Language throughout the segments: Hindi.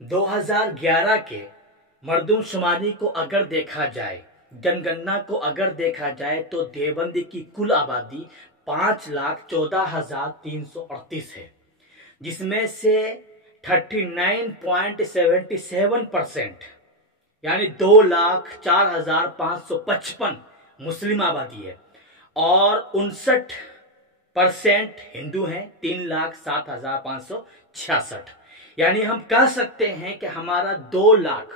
2011 के मर्दमशुमारी को अगर देखा जाए, जनगणना को अगर देखा जाए तो देवबंद की कुल आबादी 5,14,338 है, जिसमें से 39.77% यानी 2,04,555 मुस्लिम आबादी है और 59% हिंदू हैं, 3,07,566। यानी हम कह सकते हैं कि हमारा 2 लाख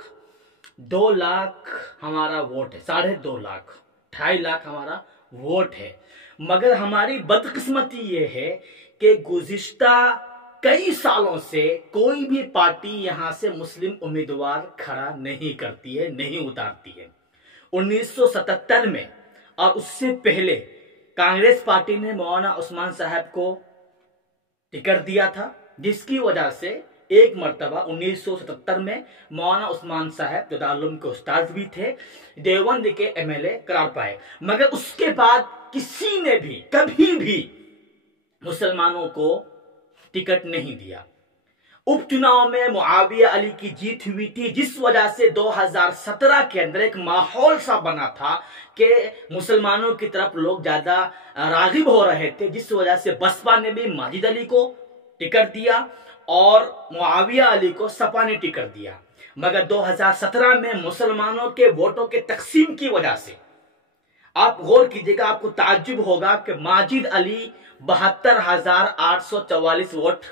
हमारा वोट है, 2.5 लाख, 2.5 लाख हमारा वोट है। मगर हमारी बदकिस्मती ये है कि गुज़िश्ता कई सालों से कोई भी पार्टी यहां से मुस्लिम उम्मीदवार खड़ा नहीं करती है, नहीं उतारती है। 1977 में और उससे पहले कांग्रेस पार्टी ने मौलाना उस्मान साहब को टिकट दिया था, जिसकी वजह से एक मर्तबा 1977 में मौलाना उस्मान साहब जो दारुल के उस्ताद भी थे, देवबंद के एमएलए करार पाए। मगर उसके बाद किसी ने भी कभी भी मुसलमानों को टिकट नहीं दिया। उपचुनाव में मुआविया अली की जीत हुई थी, जिस वजह से 2017 के अंदर एक माहौल सा बना था कि मुसलमानों की तरफ लोग ज्यादा रागिब हो रहे थे, जिस वजह से बसपा ने भी माजिद अली को टिकट दिया और मुआविया अली को सपा ने टिकट दिया। मगर 2017 में मुसलमानों के वोटों के तकसीम की वजह से आप गौर कीजिएगा, आपको ताज्जुब होगा कि माजिद अली 72,844 वोट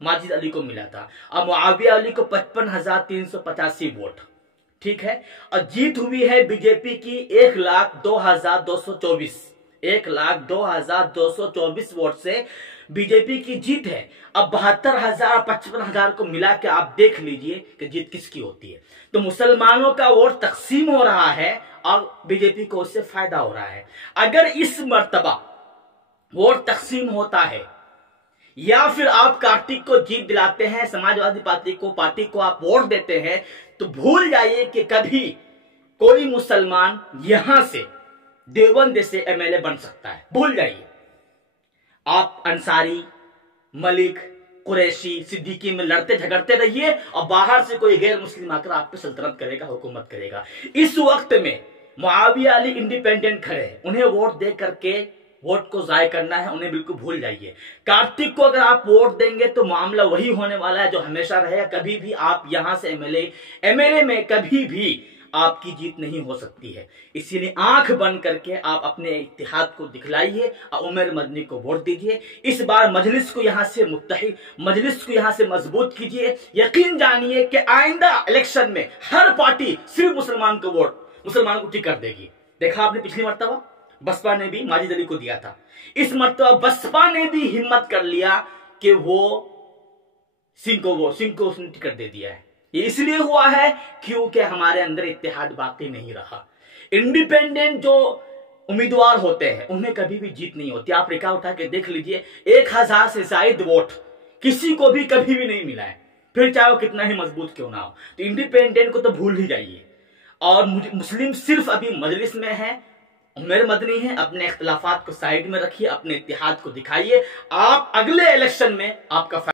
माजिद अली को मिला था और मुआविया अली को 55,385 वोट, ठीक है। और जीत हुई है बीजेपी की 1,02,224, 1,02,224 वोट से बीजेपी की जीत है। अब 72,000 55,000 को मिला के आप देख लीजिए कि जीत किसकी होती है। तो मुसलमानों का वोट तकसीम हो रहा है और बीजेपी को उससे फायदा हो रहा है। अगर इस मर्तबा वोट तकसीम होता है या फिर आप कार्तिक को जीत दिलाते हैं, समाजवादी पार्टी को आप वोट देते हैं, तो भूल जाइए कि कभी कोई मुसलमान यहां से देवबंद से एमएलए बन सकता है। भूल जाइए। आप अंसारी, मलिक, कुरैशी, सिद्दीकी में लड़ते झगड़ते रहिए और बाहर से कोई गैर मुस्लिम आकर आप पे सल्तनत करेगा, हुकूमत करेगा। इस वक्त में मुआविया अली इंडिपेंडेंट खड़े हैं, उन्हें वोट दे करके वोट को जाय करना है, उन्हें बिल्कुल भूल जाइए। कार्तिक को अगर आप वोट देंगे तो मामला वही होने वाला है जो हमेशा रहेगा। कभी भी आप यहां से एमएलए में कभी भी आपकी जीत नहीं हो सकती है। इसीलिए आंख बंद करके आप अपने इत्तेहाद को दिखलाइए और उमर मदनी को वोट दीजिए। इस बार मजलिस को यहां से मजलिस को यहां से मजबूत कीजिए। यकीन जानिए कि आइंदा इलेक्शन में हर पार्टी सिर्फ मुसलमान को टिकट देगी। देखा आपने, पिछली मर्तबा बसपा ने भी माजिद अली को दिया था। इस मर्तबा बसपा ने भी हिम्मत कर लिया कि वो सिंह को उसने टिकट दे दिया है। ये इसलिए हुआ है क्योंकि हमारे अंदर इत्तेहाद बाकी नहीं रहा। इंडिपेंडेंट जो उम्मीदवार होते हैं उनमें कभी भी जीत नहीं होती। आप रिकॉर्ड उठा के देख लीजिए, 1,000 से शायद वोट किसी को भी कभी भी नहीं मिला है, फिर चाहे वो कितना ही मजबूत क्यों ना हो। तो इंडिपेंडेंट को तो भूल ही जाइए। और मुस्लिम सिर्फ अभी मजलिस में है, उमर मदनी है। अपने इख्तिलाफात को साइड में रखिए, अपने इत्तेहाद को दिखाइए। आप अगले इलेक्शन में आपका